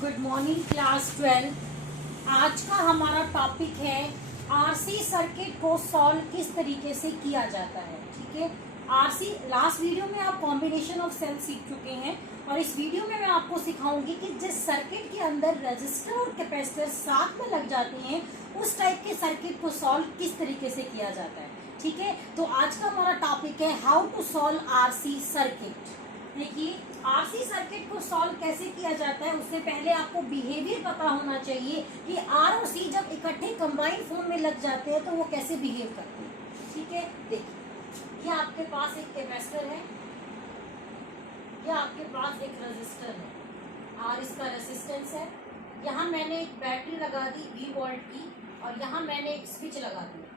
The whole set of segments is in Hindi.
Good morning class 12। आज का हमारा टॉपिक है आरसी सर्किट को सॉल्व किस तरीके से किया जाता है। ठीक है, आरसी लास्ट वीडियो में आप कॉम्बिनेशन ऑफ सेल सीख चुके हैं और इस वीडियो में मैं आपको सिखाऊंगी कि जिस सर्किट के अंदर रजिस्टर और कैपेसिटर साथ में लग जाते हैं उस टाइप के सर्किट को सॉल्व किस तरीके से किया जाता है। ठीक है, तो आज का हमारा टॉपिक है how to solve RC circuit. देखिए, आरसी सर्किट को सॉल्व कैसे किया जाता है उससे पहले आपको बिहेवियर पता होना चाहिए कि आर और सी जब इकट्ठे कंबाइंड फॉर्म में लग जाते हैं तो वो कैसे बिहेव करते हैं। ठीक है, देखिए ये आपके पास एक कैपेसिटर है, या आपके पास एक रेजिस्टर है, आर इसका रेजिस्टेंस है। यहाँ मैंने एक बैटरी लगा दी V वोल्ट की और यहाँ मैंने एक स्विच लगा दिया।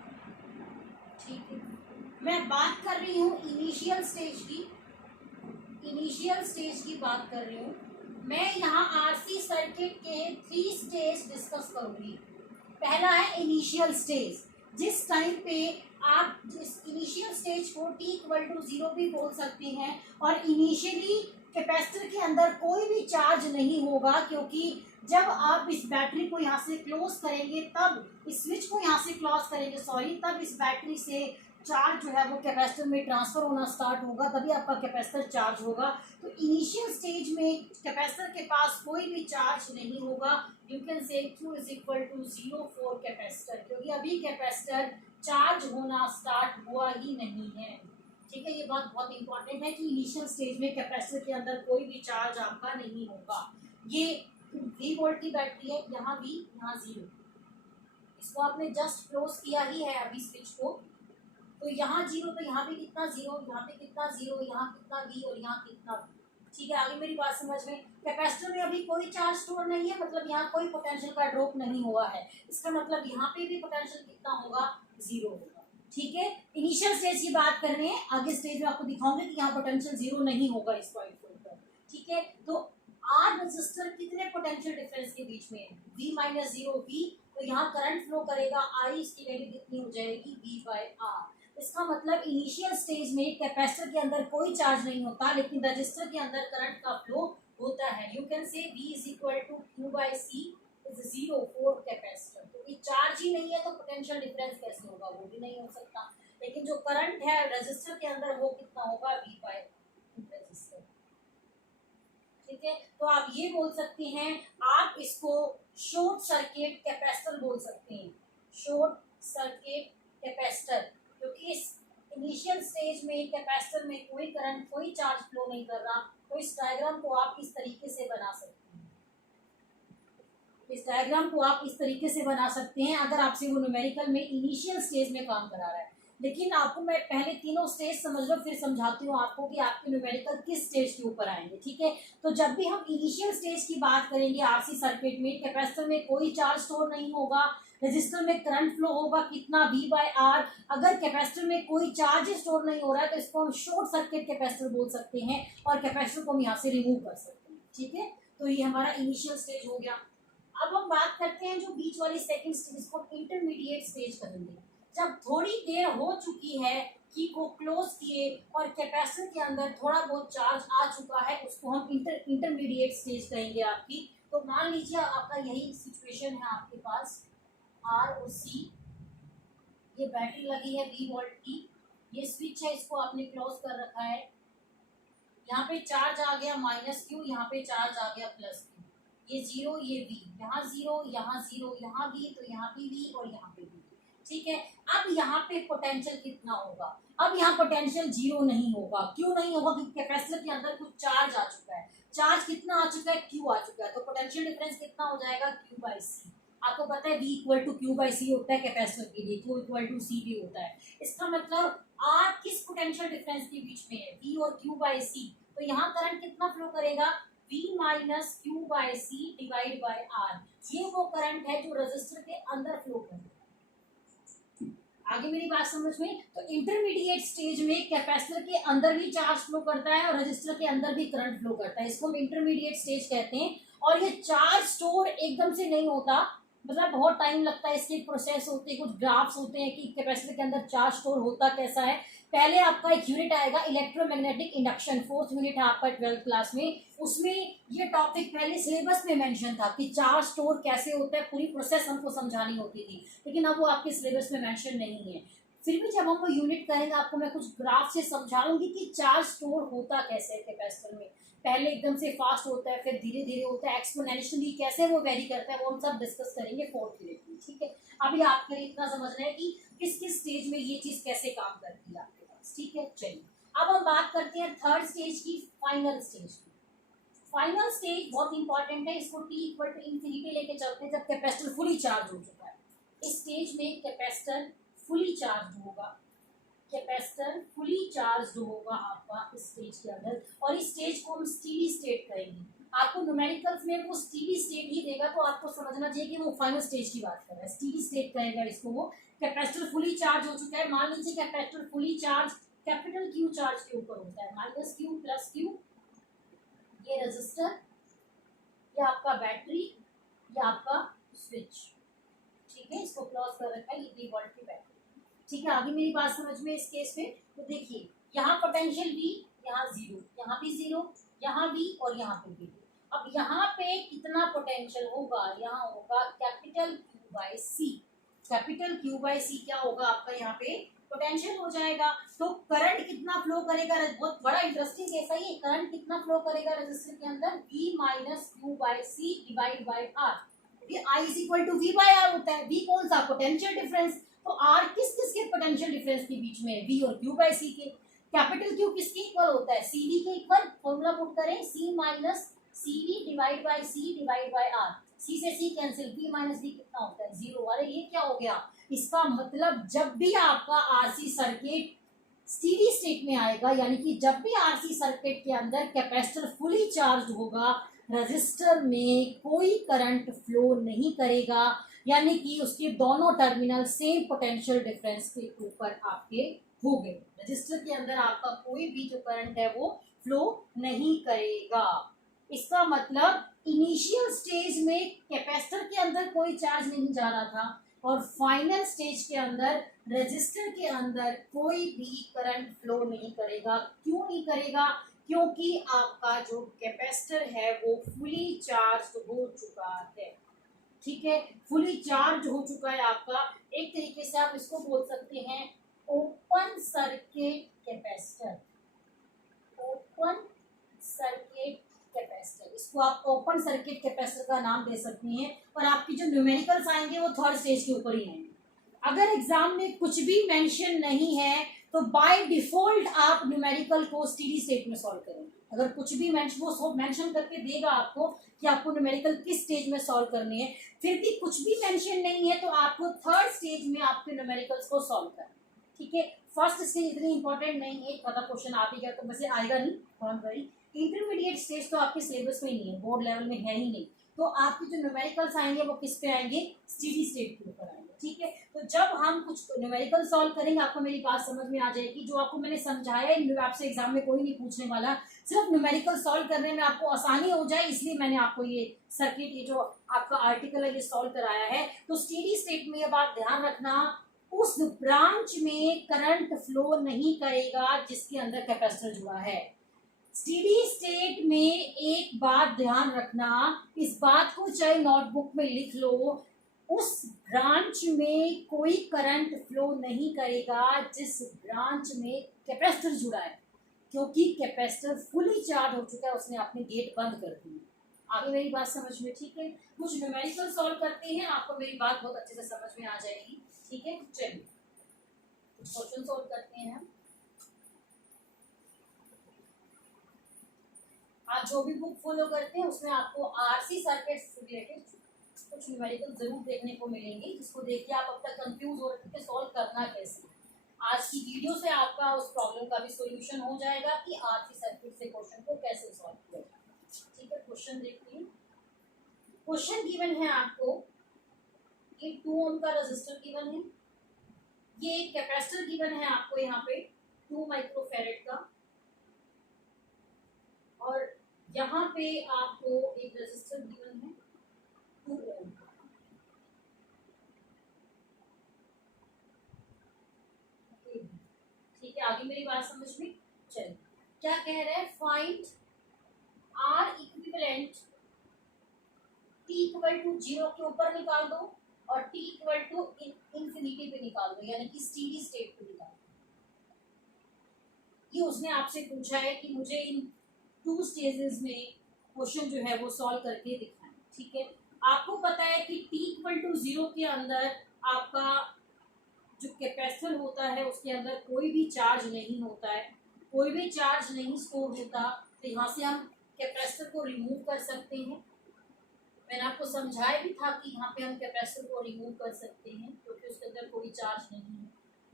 ठीक है, मैं बात कर रही हूँ इनिशियल स्टेज की बात कर रही हूँ। मैं यहाँ आरसी सर्किट के 3 स्टेज डिस्कस करूंगी। पहला है इनिशियल स्टेज, जिस टाइम पे आप जिस इनिशियल स्टेज को t=0 भी बोल सकते हैं और इनिशियली कैपेसिटर के अंदर कोई भी चार्ज नहीं होगा, क्योंकि जब आप इस बैटरी को यहाँ से क्लोज करेंगे तब इस स्विच को यहाँ से क्लोज करेंगे तब इस बैटरी से चार्ज जो है वो कैपेसिटर में ट्रांसफर होना स्टार्ट होगा, तभी आपका कैपेसिटर चार्ज होगा। तो इनिशियल स्टेज में कैपेसिटर के पास कोई भी चार्ज नहीं होगा। You can say Q = 0 for capacitor, क्योंकि अभी कैपेसिटर चार्ज होना स्टार्ट हुआ ही नहीं है। ठीक है, ये बात बहुत इंपॉर्टेंट है कि इनिशियल स्टेज में कैपेसिटर के अंदर कोई भी चार्ज आपका नहीं होगा। ये V वोल्ट की बैटरी है, यहाँ V यहाँ 0, इसको आपने जस्ट क्लोज किया ही है अभी स्विच को, तो यहाँ 0 तो यहाँ भी कितना 0, यहाँ पे कितना 0, यहाँ कितना V और यहाँ कितना V। ठीक है, आगे मेरी बात समझ में। कैपेसिटर में अभी कोई चार्ज स्टोर नहीं है, मतलब यहाँ कोई पोटेंशियल का ड्रॉप नहीं हुआ है, इसका मतलब यहाँ पे भी पोटेंशियल कितना होगा 0 होगा। ठीक है, इनिशियल स्टेज की बात कर रहे हैं, आगे स्टेज में आपको दिखाऊंगे कि यहाँ पोटेंशियल 0 नहीं होगा इस पॉइंट पर। ठीक है, तो आर रजिस्टर कितने पोटेंशियल डिफरेंस के बीच में है, V-0 V, तो यहाँ करंट फ्लो करेगा I, इसकी वैल्यू कितनी हो जाएगी V/R। इसका मतलब इनिशियल स्टेज में कैपेसिटर के अंदर कोई चार्ज नहीं होता, लेकिन रजिस्टर के अंदर करंट का फ्लो होता है। You can say V = Q/C is 0 for capacitor. तो ये चार्ज ही नहीं है तो पोटेंशियल डिफरेंस कैसे होगा, वो भी नहीं हो सकता। लेकिन जो करंट है रजिस्टर के अंदर वो कितना होगा, V/रजिस्टर। ठीक है, तो आप ये बोल सकते हैं, आप इसको शॉर्ट सर्किट कैपेसिटर बोल सकते हैं, शॉर्ट सर्किट कैपेसिटर, क्योंकि इस इनिशियल स्टेज में कैपेसिटर में कोई करंट कोई चार्ज फ्लो नहीं कर रहा। तो इस डायग्राम को आप इस तरीके से बना सकते हैं, इस डायग्राम को आप इस तरीके से बना सकते हैं अगर आपसे वो न्यूमेरिकल में इनिशियल स्टेज में काम करा रहा है। लेकिन आपको मैं पहले तीनों स्टेज समझ लो, फिर समझाती हूँ आपको कि आपके न्यूमेरिकल किस स्टेज के ऊपर आएंगे। ठीक है, तो जब भी हम इनिशियल स्टेज की बात करेंगे आरसी सर्किट में, कैपेसिटर में कोई चार्ज स्टोर नहीं होगा, रजिस्टर में करंट फ्लो होगा कितना V/R। अगर कैपेसिटर में कोई चार्ज स्टोर नहीं हो रहा है तो इसको हम शॉर्ट सर्किट कैपेसिटर बोल सकते हैं और कैपेसिटर को हम यहाँ से रिमूव कर सकते हैं। ठीक है, तो ये हमारा इनिशियल स्टेज हो गया। अब हम बात करते हैं जो बीच वाली सेकंड स्टेज को इंटरमीडिएट स्टेज करेंगे। जब थोड़ी देर हो चुकी है की को क्लोज किए और कैपेसिटर के अंदर थोड़ा बहुत चार्ज आ चुका है, उसको हम इंटरमीडिएट स्टेज कहेंगे आपकी। तो मान लीजिए आपका यही सिचुएशन है, आपके पास R और C, ये बैटरी लगी है V वोल्ट की, ये स्विच है, इसको आपने क्लोज कर रखा है। यहाँ पे चार्ज आ गया -Q, यहाँ पे चार्ज आ गया +Q, ये 0 ये V, यहाँ 0 यहाँ 0 यहाँ V, तो यहाँ पे V और यहाँ पे V। ठीक है, अब यहाँ पे पोटेंशियल कितना होगा, अब यहाँ पोटेंशियल 0 नहीं होगा। क्यों नहीं होगा, क्योंकि कैपेसिटर के अंदर कुछ चार्ज आ चुका है। चार्ज कितना आ चुका है, Q आ चुका है, तो पोटेंशियल डिफरेंस कितना हो जाएगा, Q/C। आपको पता है V = Q/C होता है कैपेसिटर के लिए, Q = C भी होता है। इसका मतलब R किस पोटेंशियल डिफरेंस के बीच में है, V और Q/C। तो यहाँ करंट कितना फ्लो करेगा, V - Q/C /R। ये वो करंट है जो रजिस्टर के अंदर फ्लो करेगा। आगे मेरी बात समझ में। तो इंटरमीडिएट स्टेज में कैपेसिटर के अंदर भी चार्ज फ्लो करता है और रजिस्टर के अंदर भी करंट फ्लो करता है, इसको हम इंटरमीडिएट स्टेज कहते हैं। और ये चार्ज स्टोर एकदम से नहीं होता, मतलब बहुत टाइम लगता है, इसके प्रोसेस होते हैं, कुछ ग्राफ्स होते हैं कि कैपेसिटर के अंदर चार्ज स्टोर होता कैसा है। पहले आपका एक यूनिट आएगा इलेक्ट्रोमैग्नेटिक इंडक्शन, फोर्थ यूनिट है आपका 12th क्लास में। उसमें ये टॉपिक पहले सिलेबस में मेंशन था कि चार्ज स्टोर कैसे होता है, पूरी प्रोसेस हमको समझानी होती थी, लेकिन अब वो आपके सिलेबस में मेंशन नहीं है। फिर भी जब हम वो यूनिट करेंगे आपको मैं कुछ ग्राफ से समझाऊंगी कि चार्ज स्टोर होता कैसे है कैपेसिटर में। पहले एकदम से फास्ट होता है, फिर धीरे धीरे होता है, एक्सपोनेंशियली कैसे वो वेरी करता है, वो हम सब डिस्कस करेंगे फोर्थ यूनिट में, ठीक है। अभी आपके लिए इतना समझना है कि किस किस स्टेज में ये चीज कैसे काम करती है आपके पास, ठीक है। चलिए अब हम बात करते हैं थर्ड स्टेज की, फाइनल स्टेज की। फाइनल स्टेज बहुत इंपॉर्टेंट है, इसको टी इक्वल टू इंफिनिटी लेके चलते हैं जब कैपेसिटर फुली चार्ज हो चुका है। इस स्टेज में कैपेसिटर फुली चार्ज होगा, कैपेसिटर फुली चार्ज होगा आपका इस स्टेज के अंदर, और इस स्टेज को हम स्टीडी स्टेट कहेंगे। आपको न्यूमेरिकल्स में वो स्टीडी स्टेट ही देगा, तो आपको समझना चाहिए कि वो फाइनल स्टेज की बात कर रहा है, स्टीडी स्टेट कहेगा इसको वो। कैपेसिटर फुली चार्ज हो चुका है, मान लीजिए capacitor fully charge capital Q charge के ऊपर होता है, माइनस क्यू प्लस क्यू, ये रजिस्टर, ये आपका बैटरी, ये आपका स्विच, ठीक है, इसको क्लोज कर रखा है, ये 3 वोल्ट की बैटरी, ठीक है। आगे मेरी बात समझ में इस केस में, तो देखिए यहाँ पोटेंशियल V, यहाँ जीरो, यहाँ भी जीरो, यहाँ भी और यहाँ पे भी। अब यहाँ पे कितना पोटेंशियल होगा, यहाँ होगा capital Q by C, capital Q by C क्या होगा आपका यहाँ पे पोटेंशियल हो जाएगा। तो करंट कितना फ्लो करेगा, बहुत बड़ा इंटरेस्टिंग केस है ये, करंट कितना फ्लो करेगा रजिस्टर के अंदर, V minus Q by C divide by R. ये I is equal to V by R होता है, V कौन सा पोटेंशियल डिफरेंस, तो R किस किस के पोटेंशियल डिफरेंस के बीच में है, V और Q बाई सी के। कैपिटल Q किसके इक्वल होता है, CV के इक्वल, फॉर्मूला पुट करें C minus CV divide by C divide by R, C से C cancel, V minus V कितना होता है, जीरो। अरे ये क्या हो गया, इसका मतलब जब भी आपका RC सर्किट स्टीडी स्टेट में आएगा, यानी कि जब भी RC सर्किट के अंदर कैपेसिटर फुली चार्ज होगा, रजिस्टर में कोई करंट फ्लो नहीं करेगा, यानी कि उसके दोनों टर्मिनल सेम पोटेंशियल डिफरेंस के ऊपर आपके हो गए, रजिस्टर के अंदर आपका कोई भी जो करंट है वो फ्लो नहीं करेगा। इसका मतलब इनिशियल स्टेज में कैपेसिटर के अंदर कोई चार्ज नहीं जा रहा था, और फाइनल स्टेज के अंदर रजिस्टर के अंदर कोई भी करंट फ्लो नहीं करेगा। क्यों नहीं करेगा, क्योंकि आपका जो कैपेसिटर है वो फुली चार्ज हो चुका है, ठीक है, फुली चार्ज हो चुका है आपका। एक तरीके से आप इसको बोल सकते हैं open circuit capacitor, open circuit capacitor, इसको आप ओपन सर्किट कैपेसिटर का नाम दे सकते हैं। और आपकी जो न्यूमेरिकल्स आएंगे वो थर्ड स्टेज के ऊपर ही आएंगे। अगर एग्जाम में कुछ भी मेंशन नहीं है तो बाय डिफॉल्ट आप न्यूमेरिकल को स्टीडी स्टेट में सॉल्व करेंगे। अगर कुछ भी मेंशन करके देगा आपको कि आपको न्यूमेरिकल किस स्टेज में सॉल्व करनी है, फिर भी कुछ भी मेंशन नहीं है तो आपको थर्ड स्टेज में आपके न्यूमेरिकल्स को सॉल्व करना, ठीक है। फर्स्ट स्टेज इतनी इंपॉर्टेंट नहीं है, पता क्वेश्चन आ भी गया तो वैसे आएगा नहीं, डोंट वरी। इंटरमीडिएट स्टेज तो आपके सिलेबस में ही नहीं है, बोर्ड लेवल में है ही नहीं, तो आपके जो न्यूमेरिकल्स आएंगे वो किस पे आएंगे, स्टीडी स्टेट के ऊपर आएंगे, ठीक है। तो जब हम कुछ न्यूमेरिकल सॉल्व करेंगे आपको मेरी बात समझ में आ जाएगी। जो आपको मैंने समझाया आपसे एग्जाम में कोई नहीं पूछने वाला, सिर्फ न्यूमेरिकल सॉल्व करने में आपको आसानी हो जाए, इसलिए मैंने आपको ये सर्किट, ये जो आपका आर्टिकल है ये सॉल्व कराया है। तो स्टीडी स्टेट में अब आप ध्यान रखना, उस ब्रांच में करंट फ्लो नहीं करेगा जिसके अंदर कैपेसिटर जुड़ा है। स्टीडी स्टेट में एक बात ध्यान रखना, इस बात को चाहे नोटबुक में लिख लो, उस ब्रांच में कोई करंट फ्लो नहीं करेगा जिस ब्रांच में कैपेसिटर जुड़ा है, क्योंकि कैपेसिटर फुली चार्ज हो चुका है, उसने अपने गेट बंद कर दी। आगे मेरी बात समझ में, ठीक है। कुछ न्यूमेरिकल सॉल्व करते हैं, आपको मेरी बात बहुत अच्छे से समझ में आ जाएगी, ठीक है। चलिए क्वेश्चन सॉल्व करते हैं हम। आप जो भी बुक फॉलो करते हैं उसमें आपको आरसी सर्किट से रिलेटेड कुछ न्यूमेरिकल जरूर देखने को मिलेंगे, जिसको देख के आप अब तक कंफ्यूज हो रहे थे सॉल्व करना कैसे। आज की वीडियो से आपका उस प्रॉब्लम का भी सॉल्यूशन हो जाएगा कि आरसी सर्किट से क्वेश्चन को कैसे सॉल्व किया जाए, ठीक है। क्वेश्चन देखते हैं। क्वेश्चन गिवन है आपको, ये 2 ओम का रेजिस्टर गिवन है, ये कैपेसिटर गिवन है आपको यहाँ पे 2 माइक्रोफैरेड का, और यहाँ पे आपको एक रेजिस्टर गिवन है 2 ओम का, ठीक है। आगे मेरी बात समझ में चलिए। क्या कह रहे हैं, find R equivalent T equal to 0 के ऊपर निकाल दो और टी इक्वल टू इंफिनिटी पे निकाल दो, यानी कि स्टेडी स्टेट पे निकाल दो। ये उसने आपसे पूछा है कि मुझे इन 2 स्टेजेस में क्वेश्चन जो है वो सॉल्व करके दिखाएं, ठीक है। आपको पता है कि t इक्वल टू 0 के अंदर आपका जो कैपेसिटर होता है उसके अंदर कोई भी चार्ज नहीं होता है, कोई भी चार्ज नहीं स्टोर होता, तो यहाँ से हम कैपेसिटर को रिमूव कर सकते हैं। मैंने आपको समझाया भी था कि यहाँ पे हम कैपेसिटर को रिमूव कर सकते हैं क्योंकि उसके अंदर कोई चार्ज नहीं है।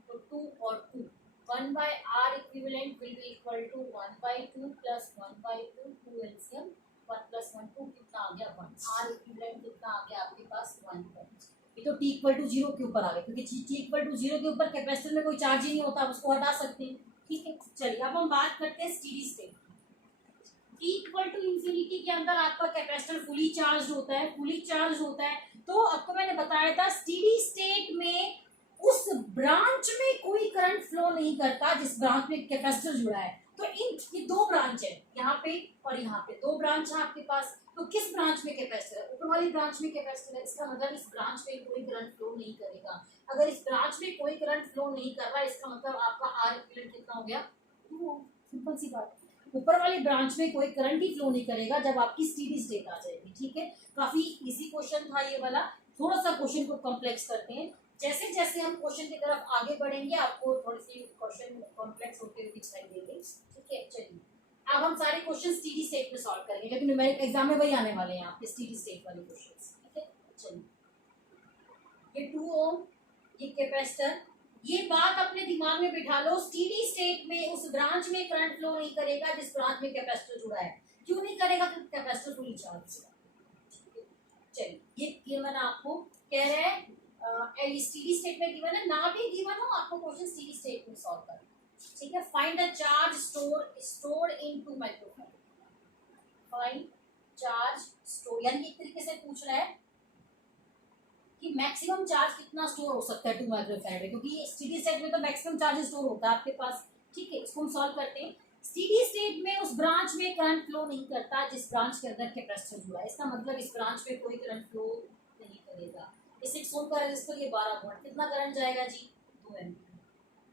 तो 2 और 2 1 by r equivalent will be equal to 1 by 2 plus 1 by 2 2 LCM 1 plus 1 2 कितना आ गया 1। r equivalent कितना आ गया आपके पास 1 पॉइंट। ये तो t इक्वल टू 0 के ऊपर आ गया क्योंकि t इक्वल टू 0 के ऊपर कैपेसिटर में कोई चार्ज ही नहीं होता, आप उसको हटा सकते हैं, ठीक है। चलिए अब हम बात करते हैं steady state. t equal to infinity के अंदर आपका कैपेसिटर फुली चार्ज होता है, फुली चार्ज होता है। तो आपको मैंने बताया था स्टेडी स्टेट में उस ब्रांच में कोई करंट फ्लो नहीं करता जिस ब्रांच में कैपेसिटर जुड़ा है। तो ये 2 ब्रांच है, यहाँ पे और यहाँ पे 2 ब्रांच है आपके पास। तो किस ब्रांच में कैपेसिटर है, ऊपर वाली ब्रांच में कैपेसिटर है, इसका मतलब इस ब्रांच में कोई करंट फ्लो नहीं करेगा। अगर इस ब्रांच में कोई करंट फ्लो नहीं कर रहा, इसका मतलब आपका आर इक्विवेलेंट कितना हो गया 2। सिंपल सी बात। ऊपर वाली ब्रांच में कोई करंट ही फ्लो नहीं करेगा जब आपकी स्टेडी स्टेट आ जाएगी, ठीक है। काफी इजी क्वेश्चन था ये वाला। थोड़ा सा क्वेश्चन को कॉम्प्लेक्स करते हैं। जैसे जैसे हम क्वेश्चन की तरफ आगे बढ़ेंगे आपको थोड़ी सी क्वेश्चन कॉम्प्लेक्स होते हुए दिखाई देंगे, ठीक है। चलिए अब हम सारे क्वेश्चन स्टेडी स्टेट में सॉल्व करेंगे क्योंकि न्यूमेरिक एग्जाम में वही आने वाले हैं आपके स्टेडी स्टेट वाले क्वेश्चंस, ठीक है। चलिए ये 2 ओम ये कैपेसिटर, ये बात अपने दिमाग में बिठा लो, स्टेडी स्टेट में उस ब्रांच में करंट फ्लो नहीं करेगा जिस ब्रांच में कैपेसिटर जुड़ा है। क्यों नहीं करेगा, क्योंकि कैपेसिटर फुली चार्ज है। चलिए ये गिवन आपको कह रहे हैं स्टेडी स्टेट में गिवन है, ना भी गिवन हो आपको क्वेश्चन स्टेडी स्टेट में सॉल्व करना, ठीक है। Find the charge store in 2 microfarad. Find charge store, यानी एक तरीके से पूछ रहा है कि मैक्सिमम चार्ज कितना स्टोर हो सकता है 2 माइक्रोफैराड में, क्योंकि स्टेडी स्टेट में तो मैक्सिमम चार्ज स्टोर होता है आपके पास, ठीक है। इसको हम सॉल्व करते हैं। स्टेडी स्टेट में उस ब्रांच में करंट फ्लो नहीं करता जिस ब्रांच के अंदर कैपेसिटर जुड़ा है, इसका मतलब इस ब्रांच में कोई करंट फ्लो नहीं करेगा। इस 6 ओम का रेजिस्टर ये 12 वोल्ट, कितना करंट जाएगा जी 2 एम्पीयर।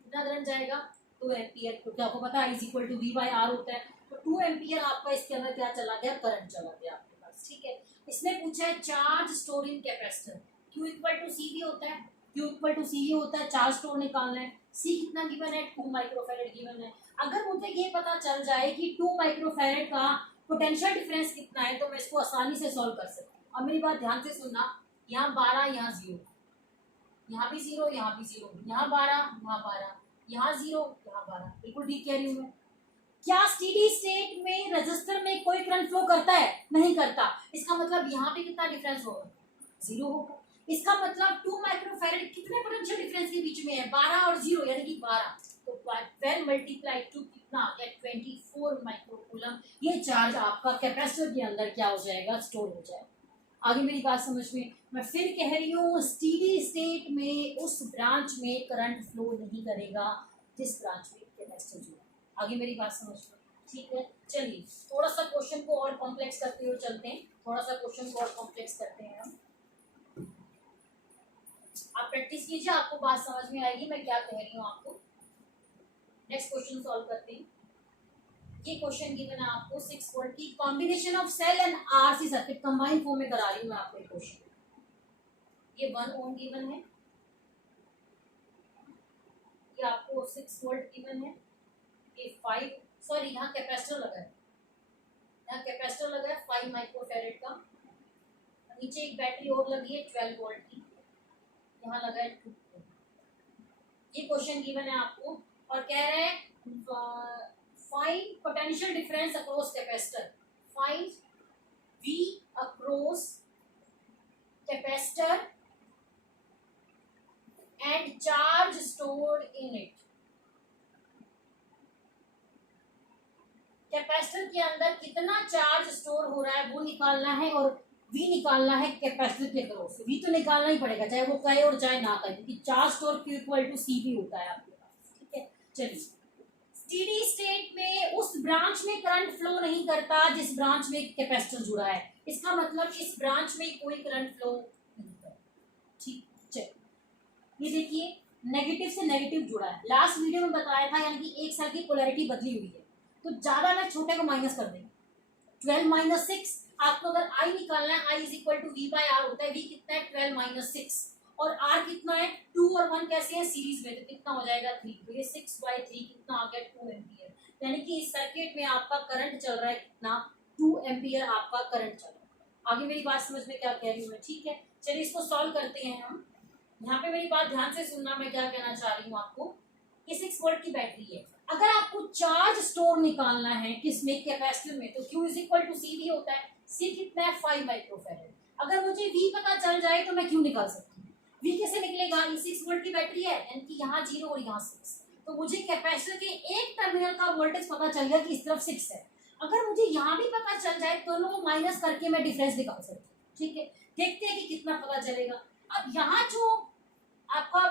कितना करंट जाएगा 2 एम्पीयर, क्योंकि आपको पता है is equal to V by R होता है। तो 2 एम्पीयर आपका इसके अंदर क्या चला गया, करंट चला गया आपके पास, ठीक है। इसने पूछा है charge store in capacitor, Q equal to CV होता है, Q इक्वल टू CV होता है, चार्ज स्टोर निकालना है। C कितना गिवन है 2 माइक्रोफैराड गिवन है। अगर मुझे ये पता चल जाए कि 2 माइक्रोफैराड का पोटेंशियल डिफरेंस कितना है तो मैं इसको आसानी से सॉल्व कर सकती हूँ। अब मेरी बात ध्यान से सुनना, यहाँ 12 यहाँ 0, यहाँ भी 0 यहाँ भी 0, यहाँ 12 यहाँ 12, यहाँ 0 यहाँ 12, बिल्कुल ठीक कह रही हूँ मैं। क्या स्टेडी स्टेट में रेजिस्टर में कोई करंट फ्लो करता है, नहीं करता। इसका मतलब यहाँ पे कितना डिफरेंस होगा 0 होगा। इसका मतलब 2 माइक्रोफैराड कितने पोटेंशियल डिफरेंस के बीच में है 12 और 0 यानी कि 12, तो 12 मल्टीप्लाई 2 कितना आ गया 24 माइक्रोकूलम। ये चार्ज आपका कैपेसिटर के अंदर क्या हो जाएगा, स्टोर हो जाएगा। आगे मेरी बात समझ में, मैं फिर कह रही हूँ स्टेडी स्टेट में उस ब्रांच में करंट फ्लो नहीं करेगा जिस ब्रांच में कैपेसिटर जुड़ा है। आगे मेरी बात समझ में, ठीक है। चलिए थोड़ा सा क्वेश्चन को और कॉम्प्लेक्स करते हुए चलते हैं, थोड़ा सा क्वेश्चन को और कॉम्प्लेक्स करते हैं हम। आप प्रैक्टिस कीजिए, आपको बात समझ में आएगी मैं क्या कह रही हूँ आपको। नेक्स्ट क्वेश्चन सॉल्व करते हैं। ये क्वेश्चन गिवन है आपको 6 वोल्ट की combination of cell and RC circuit combine form में करा रही हूँ मैं आपको ये क्वेश्चन। ये 1 ओम गिवन है, ये आपको 6 वोल्ट गिवन है, ये 5 सॉरी यहाँ कैपेसिटर लगा है, यहाँ कैपेसिटर लगा है 5 माइक्रोफैराड का, नीचे एक बैटरी और लगी है 12 वोल्ट की, यहाँ लगा है 2 वोल्ट। ये क्वेश्चन गिवन है आपको और कह रहे हैं find potential difference across capacitor. Find V across capacitor and charge stored in it. Capacitor के अंदर कितना चार्ज स्टोर हो रहा है वो निकालना है और V निकालना है कैपेसिटर के अक्रॉस। V तो निकालना ही पड़ेगा चाहे वो कहे और चाहे ना कहे, क्योंकि charge store Q equal to CV होता है आपके पास, ठीक है। चलिए स्टेडी स्टेट में उस ब्रांच में करंट फ्लो नहीं करता जिस ब्रांच में कैपेसिटर जुड़ा है। इसका मतलब इस ब्रांच में कोई करंट फ्लो नहीं करता। ठीक, चलिए ये देखिए नेगेटिव से नेगेटिव जुड़ा है। लास्ट वीडियो में बताया था, यानी कि एक साल की पोलैरिटी बदली हुई है, तो ज्यादा ना छोटे को माइनस कर देंगे। 12 माइनस 6, आपको अगर आई निकालना है, I is equal to V by R होता है। वी कितना है 12 माइनस 6, और आर कितना है 2 और 1 कैसे है सीरीज में, तो कितना हो जाएगा 3। तो ये 6/3 कितना आ गया 2 एम्पियर। यानी कि इस सर्किट में आपका करंट चल रहा है कितना 2 एम्पियर आपका करंट चल रहा है। आगे मेरी बात समझ में क्या कह रही हूँ मैं, ठीक है। चलिए इसको सॉल्व करते हैं हम। यहाँ पे मेरी बात ध्यान से सुनना, मैं क्या कहना चाह रही हूँ आपको। ये 6 वोल्ट की बैटरी है, अगर आपको चार्ज स्टोर निकालना है किसमें, कैपेसिटर में, तो Q is equal to C V होता है। सी कितना है 5 माइक्रोफैरड। अगर मुझे V पता चल जाए तो मैं Q निकाल सकती हूँ। V कैसे निकलेगा, ये 6 वोल्ट की बैटरी है, यानी कि यहाँ 0 और यहाँ 6, तो मुझे कैपेसिटर के एक टर्मिनल का वोल्टेज पता चल गया कि इस तरफ 6 है। अगर मुझे यहाँ भी पता चल जाए तो दोनों को माइनस करके मैं डिफरेंस निकाल सकती हूँ। ठीक है, देखते हैं कि कितना पता चलेगा। अब यहाँ जो आपका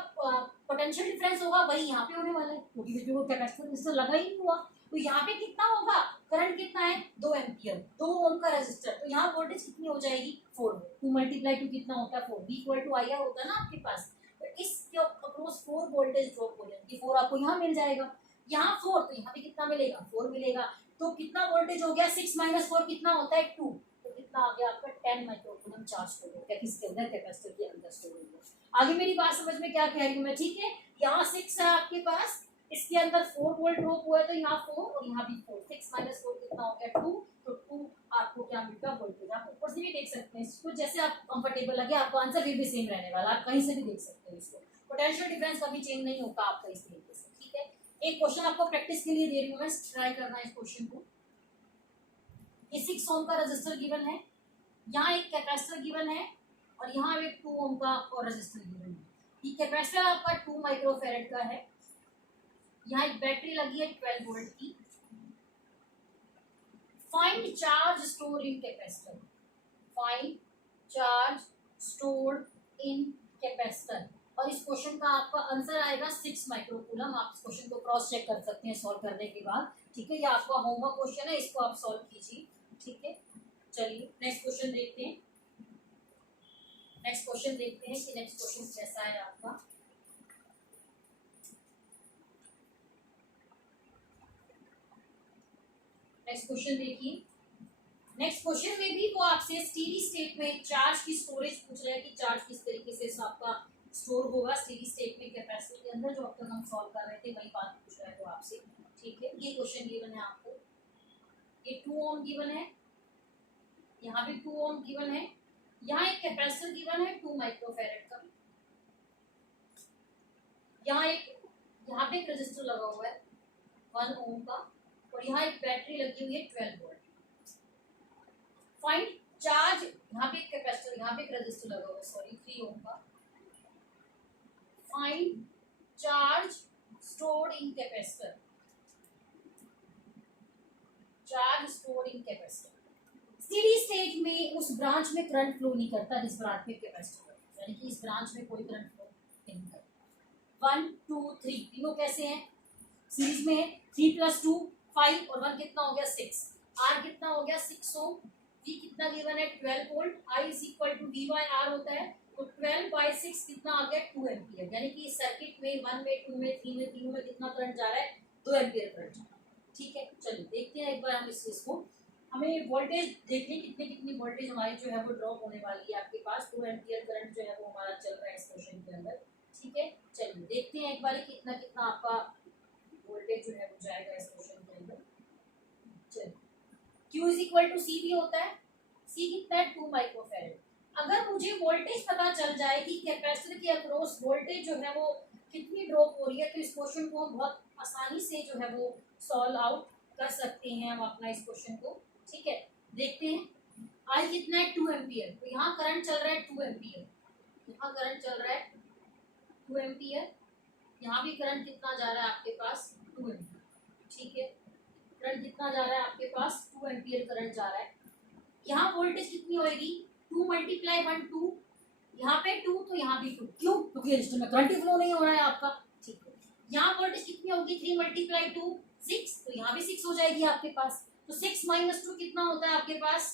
पोटेंशियल डिफरेंस होगा वही यहाँ पे होने वाला है, क्योंकि वो कैपेसिटर लगा ही नहीं हुआ। तो यहाँ पे कितना होगा, करंट कितना है 2 एम्पियर, 2 ओम का रेजिस्टर, तो यहाँ वोल्टेज कितनी हो जाएगी 4 वोल्ट। 2 मल्टीप्लाई 2 कितना होता है 4, V equal to I R होता है ना आपके पास। तो इसके अक्रॉस 4 वोल्टेज ड्रॉप हो जाएगी, 4 आपको यहाँ मिल जाएगा, यहाँ 4, तो यहाँ पे कितना मिलेगा 4 मिलेगा। तो कितना वोल्टेज हो गया, 6 माइनस 4 कितना होता है 2, तो कितना आ गया आपका 10 माइक्रोकूलम चार्ज हो गया किसके अंदर, कैपेसिटर के अंदर स्टोर हो गया। आगे मेरी बात समझ में क्या कह रही हूँ मैं, ठीक है। यहाँ 6 है आपके पास, इसके अंदर 4 वोल्ट ड्रॉप हुआ है, तो यहाँ 4 और यहाँ भी 4, 6 माइनस 4 कितना हो गया 2, तो 2 आपको क्या मिलता है वोल्टेज। आप ऊपर से भी देख सकते हैं इसको, जैसे आप कंफर्टेबल लगे, आपको आंसर फिर भी सेम रहने वाला, आप कहीं से भी देख सकते हैं इसको। पोटेंशियल डिफरेंस कभी चेंज नहीं होता आपका इस तरीके से, ठीक है। एक क्वेश्चन आपको प्रैक्टिस के लिए दे रही हूँ मैं, ट्राई करना इस क्वेश्चन को। ये 6 ओम का रेजिस्टर गिवन है, यहाँ एक कैपेसिटर गिवन है, और यहाँ एक 2 ओम का और रेजिस्टर गिवन है। ये कैपेसिटर आपका 2 माइक्रोफैरड का है, यहाँ एक बैटरी लगी है 12 वोल्ट की। Find charge store in capacitor, find charge store in capacitor, और इस क्वेश्चन का आपका आंसर आएगा 6 माइक्रोकूलम। आप इस क्वेश्चन को क्रॉस चेक कर सकते हैं सॉल्व करने के बाद, ठीक है। ये आपका होमवर्क क्वेश्चन है, इसको आप सॉल्व कीजिए, ठीक है। चलिए नेक्स्ट क्वेश्चन देखते हैं, नेक्स्ट क्वेश्चन देखते हैं कि नेक्स्ट क्वेश्चन कैसा है आपका। नेक्स्ट क्वेश्चन देखिए, नेक्स्ट क्वेश्चन में भी वो आपसे स्टेडी स्टेट में चार्ज की स्टोरेज पूछ रहा है कि चार्ज किस तरीके से आपका स्टोर होगा स्टेडी स्टेट में कैपेसिटर के अंदर, जो अब तक हम सॉल्व कर रहे थे वही बात पूछ रहा है वो आपसे, ठीक है। ये क्वेश्चन गिवन है आपको, ये 2 ओम गिवन है, यहाँ भी 2 ओम गिवन है, यहाँ एक कैपेसिटर गिवन है 2 माइक्रोफैरड का, यहाँ पे एक रजिस्टर लगा हुआ है 1 ओम का, और यहाँ एक बैटरी लगी हुई है 12 वोल्ट। फाइंड चार्ज, यहाँ पे एक कैपेसिटर, यहाँ पे एक रजिस्टर लगा हुआ है, सॉरी 3 ओम का। Find charge stored in capacitor, charge stored in capacitor. Steady state में उस ब्रांच में करंट फ्लो नहीं करता जिस ब्रांच में कैपेसिटर है, यानी कि इस ब्रांच में कोई करंट फ्लो नहीं करता। 1 2 3 तीनों कैसे हैं, सीरीज में है, 3 + 2 5 और 1 कितना हो गया 6, आर कितना हो गया 6 ओम, वी कितना गिवन है 12 volt, I is equal to V by R होता है, तो 12/6 कितना आ गया 2 एम्पियर। यानी कि इस सर्किट में 1 में 2 में 3 में तीनों में कितना करंट जा रहा है 2 एम्पियर करंट जा रहा है, ठीक है। चलिए देखते हैं एक बार हम इस चीज को, हमें वोल्टेज देखने कितनी वोल्टेज हमारी जो है वो ड्रॉप होने वाली है। आपके पास 2 एम्पियर करंट जो है वो हमारा चल रहा है इस क्वेश्चन के अंदर, ठीक है। चलिए देखते हैं एक बार कितना आपका वोल्टेज जो है वो जाएगा इस क्वेश्चन के अंदर। चलिए Q इज इक्वल टू सी भी होता है, सी कितना है 2 माइक्रोफैरड। अगर मुझे वोल्टेज पता चल जाए कि कैपेसिटर के अक्रॉस वोल्टेज जो है वो कितनी ड्रॉप हो रही है, तो इस क्वेश्चन को हम बहुत आसानी से जो है वो सॉल्व आउट कर सकते हैं हम अपना इस क्वेश्चन को, ठीक है। देखते हैं आई कितना है 2 एम्पियर, तो यहाँ करंट चल रहा है 2 एम्पियर, यहाँ करंट चल रहा है 2 एम्पियर, यहाँ भी करंट कितना जा रहा है आपके पास 2 एम्पियर, ठीक है। करंट कितना जा रहा है आपके पास 2 एम्पियर करंट जा रहा है। यहाँ वोल्टेज कितनी होगी 2 × 1 2, यहाँ पे 2 तो यहाँ भी 2, क्यों, क्योंकि रजिस्टर में करंट फ्लो नहीं हो रहा है आपका, ठीक है। यहाँ वोल्टेज कितनी होगी 3 × 2 6, तो यहाँ भी 6 हो जाएगी आपके पास। तो 6 माइनस 2 कितना होता है आपके पास,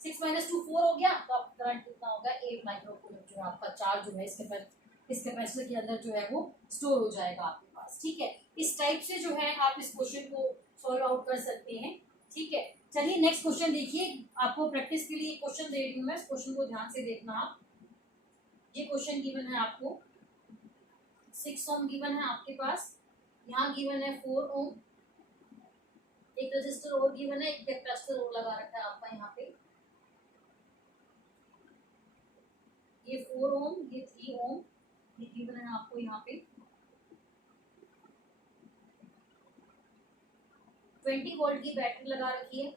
6 माइनस 2 4 हो गया, तो आपका करंट कितना होगा 8 माइक्रोकूलम जो है आपका चार्ज जो है इस कैपेसिटर के अंदर जो है वो स्टोर हो जाएगा आपके पास। ठीक है, इस टाइप से जो है आप इस क्वेश्चन को सॉल्व आउट कर सकते हैं। ठीक है, चलिए नेक्स्ट क्वेश्चन देखिए, आपको प्रैक्टिस के लिए क्वेश्चन दे रही हूँ मैं, इस क्वेश्चन को ध्यान से देखना आप। ये क्वेश्चन गिवन है आपको, 6 ओम गिवन है आपके पास, यहाँ गिवन है 4 ओम, एक रजिस्टर और गिवन है, एक कैपेसिटर और लगा रखा है आपका यहाँ पे, ये 4 ओम, ये 3 ओम, ये गिवन है आपको यहाँ पे। 20 वोल्ट की बैटरी लगा रखी है,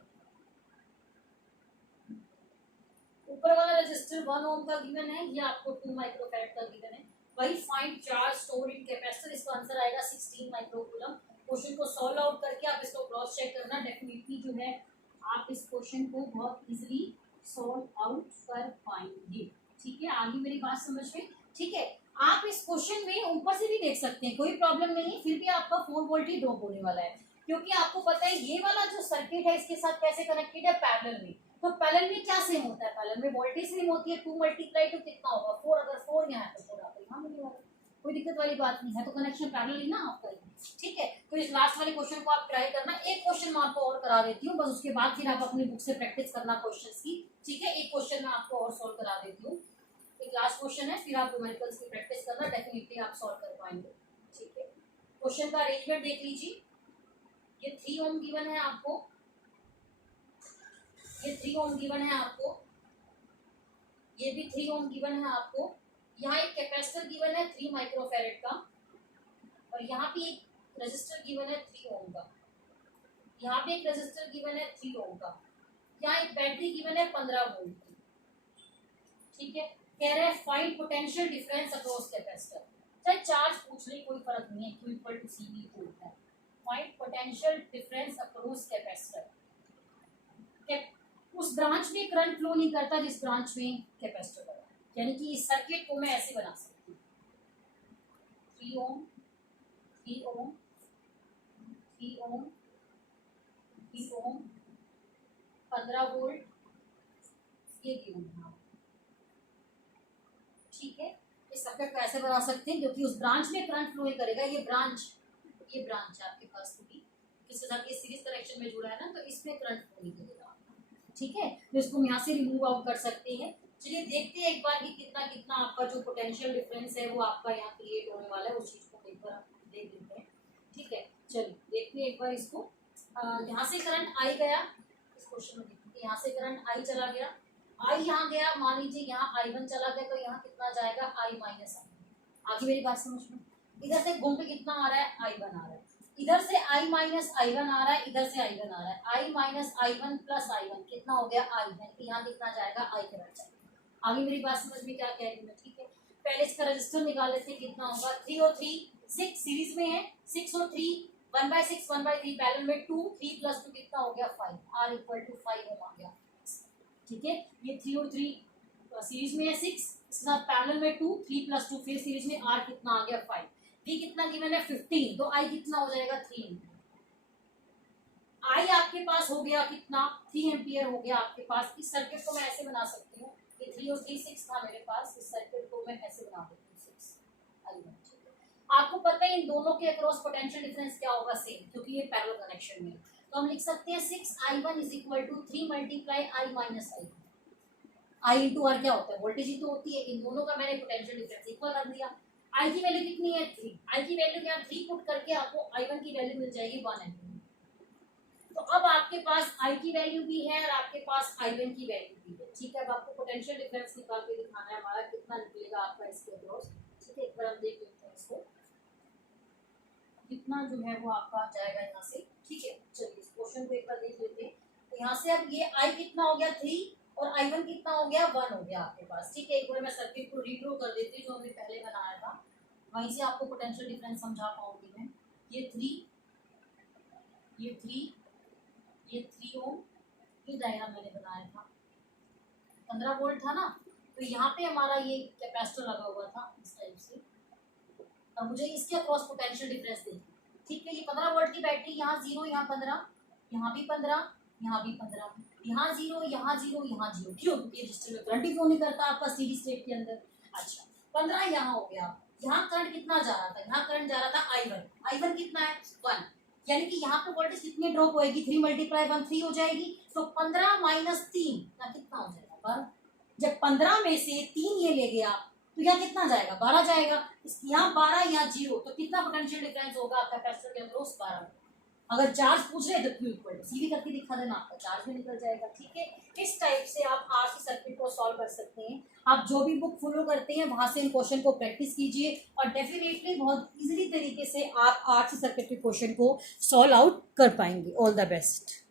ऊपर वाला रजिस्टर 1 ओम का गिवन है, ये आपको 2 माइक्रोफैराड का गिवन है। वही find charge store in capacitor, इसका आंसर आएगा 16 माइक्रोकूलम। क्वेश्चन को सॉल्व आउट करके आप इसको क्रॉस चेक करना, डेफिनेटली जो है आप इस क्वेश्चन को बहुत इजीली सॉल्व आउट कर पाएंगे। ठीक है, आगे मेरी बात समझ में? ठीक है, आप इस क्वेश्चन में ऊपर से भी देख सकते हैं, कोई प्रॉब्लम नहीं है, फिर भी आपका 4 वोल्ट ही ड्रॉप होने वाला है, क्योंकि आपको पता है ये वाला जो सर्किट है इसके साथ कैसे कनेक्टेड है, पैरेलल में। तो पैरेलल में क्या सेम होता है, पैरेलल में वोल्टेज सेम होती है, 2 मल्टीप्लाई टू कितना होगा 4, अगर 4 यहाँ है तो 4 आपको यहाँ मिलने वाला है, कोई दिक्कत वाली बात नहीं है, तो कनेक्शन पैरेलल ही ना आपका। ठीक है, तो इस लास्ट वाले क्वेश्चन को आप ट्राई करना, एक क्वेश्चन मैं आपको और करा देती हूँ बस, उसके बाद फिर आप अपनी बुक से प्रैक्टिस करना क्वेश्चंस की। ठीक है, एक क्वेश्चन मैं आपको और सॉल्व करा देती हूँ, एक लास्ट क्वेश्चन है, फिर आप न्यूमेरिकल्स की प्रैक्टिस करना, डेफिनेटली आप सॉल्व कर पाएंगे। ठीक है, क्वेश्चन का अरेंजमेंट देख लीजिए, ये 3 ओम गिवन है आपको, ये 3 ओम गिवन है आपको, ये भी 3 ओम गिवन है आपको, यहाँ एक कैपेसिटर गिवन है 3 माइक्रोफैरेड का, और यहाँ भी एक रजिस्टर गिवन है 3 ओम का, यहाँ भी एक रजिस्टर गिवन है 3 ओम का, यहाँ एक बैटरी गिवन है 15 वोल्ट की। ठीक है, कह रहे हैं find potential difference across capacitor, चाहे चार्ज पूछ ले कोई फर्क नहीं है, Q इक्वल टू CV होता है। Find potential difference across capacitor, उस ब्रांच में करंट फ्लो नहीं करता जिस ब्रांच में कैपेसिटर लगा, यानी कि इस सर्किट को मैं ऐसे बना सकती हूँ, 3 ओम 3 ओम 3 ओम 3 ओम 15 वोल्ट, ये गिवन है। ठीक है, इस सर्किट को ऐसे बना सकते हैं क्योंकि उस ब्रांच में करंट फ्लो ही करेगा, ये ब्रांच है आपके पास पूरी, किसके साथ ये सीरीज कनेक्शन में जुड़ा है ना, तो इसमें करंट फ्लो नहीं करेगा। ठीक है, तो इसको हम यहाँ से रिमूव आउट कर सकते हैं। चलिए देखते हैं एक बार कि कितना कितना आपका जो पोटेंशियल डिफरेंस है वो आपका यहाँ क्रिएट होने वाला है, उस चीज को एक बार देख लेते हैं। ठीक है, चलिए देखते हैं एक बार इसको, यहाँ से करंट आई गया, इस क्वेश्चन में देखते हैं, यहाँ से करंट आई चला गया, आई यहाँ गया, मान लीजिए यहाँ I1 चला गया, तो यहाँ कितना जाएगा I माइनस आई। आगे मेरी बात समझ में? इधर से घूम के कितना आ रहा है I1 आ रहा है, इधर से I माइनस I1 आ रहा है, इधर से I1 आ रहा है, I minus I1 plus I1 कितना हो गया I, यानी यहाँ कितना जाएगा I के बच जाएगा। आगे मेरी बात समझ में क्या कह रही हूँ? ठीक है, पहले इसका रजिस्टर निकाल लेते हैं, कितना होगा 3 और 3 6 सीरीज में है, 6 और 3 1/6 1/3 पैरेलल में 2 3 प्लस 2 कितना हो गया 5, R इक्वल टू 5 ओम आ गया। ठीक है, ये 3 और 3 सीरीज में है 6, इसके साथ पैरेलल में 2 3 प्लस 2 फिर सीरीज में, R कितना आ गया 5, V कितना गिवन है 15, तो I कितना हो जाएगा 3, I आपके पास हो गया कितना 3 एम्पियर हो गया आपके पास। इस सर्किट को मैं ऐसे बना सकती हूँ, ये 3 और 3 6 था मेरे पास, इस सर्किट को मैं ऐसे बना देती हूँ 6 I1। आपको पता है इन दोनों के अक्रॉस पोटेंशियल डिफरेंस क्या होगा सेम, क्योंकि ये पैरेलल कनेक्शन में, तो हम लिख सकते हैं 6I1 is equal to 3 multiply I minus I. I into R क्या होता है, वोल्टेज ही तो होती है, इन दोनों का मैंने पोटेंशियल डिफरेंस इक्वल कर दिया। I की वैल्यू कितनी है 3, I की वैल्यू यहाँ 3 पुट करके आपको I1 की वैल्यू मिल जाएगी 1 एम्पियर। तो अब आपके पास I की वैल्यू भी है और आपके पास I1 की वैल्यू भी है। ठीक है, अब आपको पोटेंशियल डिफरेंस निकाल के दिखाना है हमारा कितना निकलेगा आपका इसके अक्रॉस। ठीक है, एक बार हम देख लेते हैं इसको कितना जो है वो आपका जाएगा यहाँ से। ठीक है, चलिए इस क्वेश्चन को एक बार देख लेते हैं। तो यहाँ से अब ये I कितना हो गया 3 और I1 कितना हो गया 1 हो गया आपके पास। ठीक है, एक बार मैं सर्किट को रीड्रॉ कर देती हूँ जो हमने पहले बनाया था, वहीं से आपको पोटेंशियल डिफरेंस समझा पाऊंगी मैं। ये 3 ये 3 ओम, ये डायग्राम मैंने बनाया था, 15 वोल्ट था ना, तो यहाँ पे हमारा ये कैपेसिटर लगा हुआ था इस टाइप से। अब मुझे इसके अक्रॉस पोटेंशियल डिफरेंस देखिए, ठीक है, ये 15 वोल्ट की बैटरी, यहाँ 0, यहाँ 15, यहाँ भी 15, यहाँ भी 15, यहाँ 0, यहाँ 0, यहाँ 0, क्यों? क्योंकि रजिस्टर में करंट ही फ्लो नहीं करता आपका स्टेडी स्टेट के अंदर। अच्छा, 15 यहाँ हो गया, यहाँ करंट कितना जा रहा था? यहाँ करंट जा रहा था I1, I1 कितना है? 1, यानी कि यहाँ पे वोल्टेज कितनी ड्रॉप होएगी? 3 × 1 3 हो जाएगी, तो 15 - 3 का कितना हो जाएगा? 12। जब 15 में से 3 ये ले गया तो यहाँ कितना जाएगा? 12 जाएगा। यहाँ 12, यहाँ 0, तो कितना पोटेंशियल डिफरेंस होगा आपका कैपेसिटर के अंदर? उस 12। अगर चार्ज पूछ रहे हैं तो Q इक्वल टू C भी करके दिखा देना, आपका चार्ज भी निकल जाएगा। ठीक है, इस टाइप से आप RC सर्किट को सॉल्व कर सकते हैं। आप जो भी बुक फॉलो करते हैं वहां से इन क्वेश्चन को प्रैक्टिस कीजिए और डेफिनेटली बहुत इजीली तरीके से आप RC सर्किट के क्वेश्चन को सॉल्व आउट कर पाएंगे। All the best.